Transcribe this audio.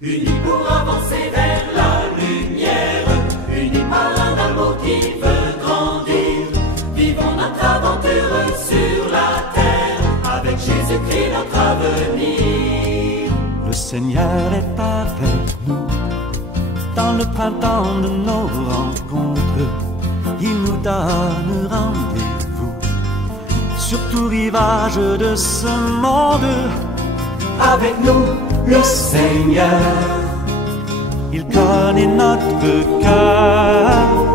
Unis pour avancer vers la lumière, unis par un amour qui veut grandir. Vivons notre aventure sur la terre, avec Jésus-Christ notre avenir. Le Seigneur est avec nous, dans le printemps de nos rencontres. Il nous donne rendez-vous sur tout rivage de ce monde. Avec nous, le Seigneur, il connaît notre cœur.